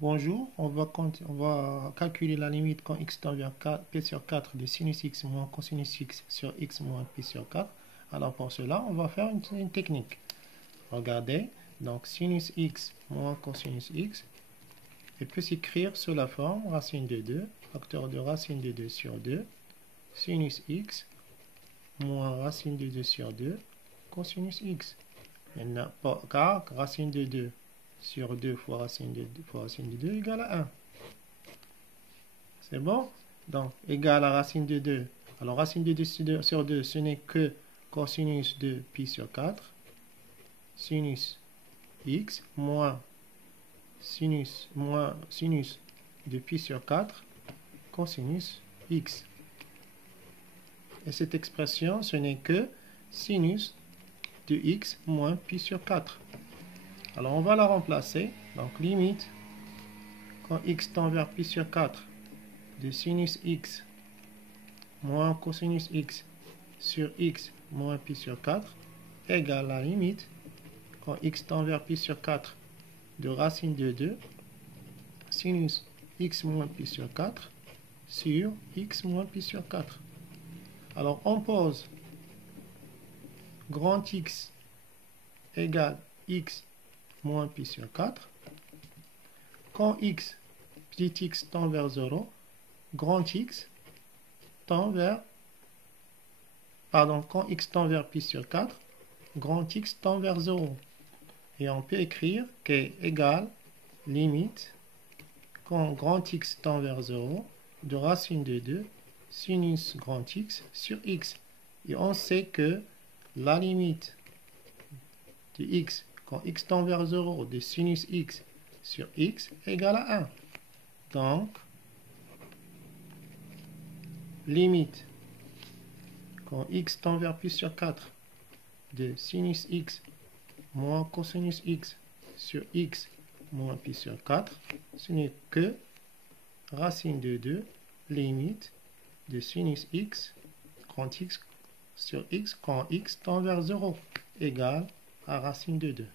Bonjour, on va calculer la limite quand x tend vers p sur 4 de sinus x moins cosinus x sur x moins p sur 4. Alors pour cela, on va faire une technique. Regardez, donc sinus x moins cosinus x, il peut s'écrire sous la forme racine de 2, facteur de racine de 2 sur 2, sinus x moins racine de 2 sur 2, cosinus x. Maintenant, car racine de 2 sur 2 fois racine de 2 égale à 1. C'est bon? Donc, égal à racine de 2. Alors, racine de 2 sur 2, ce n'est que cosinus de pi sur 4. Sinus x moins sinus de pi sur 4 cosinus x. Et cette expression, ce n'est que sinus de x moins pi sur 4. Alors, on va la remplacer. Donc, limite, quand x tend vers pi sur 4, de sinus x moins cosinus x sur x moins pi sur 4, égale la limite, quand x tend vers pi sur 4, de racine de 2, sinus x moins pi sur 4, sur x moins pi sur 4. Alors, on pose grand X égale x moins pi sur 4. Quand petit x tend vers 0, grand X tend vers... quand x tend vers pi sur 4, grand X tend vers 0. Et on peut écrire que égale limite, quand grand X tend vers 0, de racine de 2, sinus grand X sur x. Et on sait que la limite de x, quand x tend vers 0, de sinus x sur x égale à 1. Donc, limite, quand x tend vers pi sur 4, de sinus x moins cosinus x sur x moins pi sur 4, ce n'est que racine de 2, limite de sinus x, grand x sur x, quand x tend vers 0, égale à racine de 2.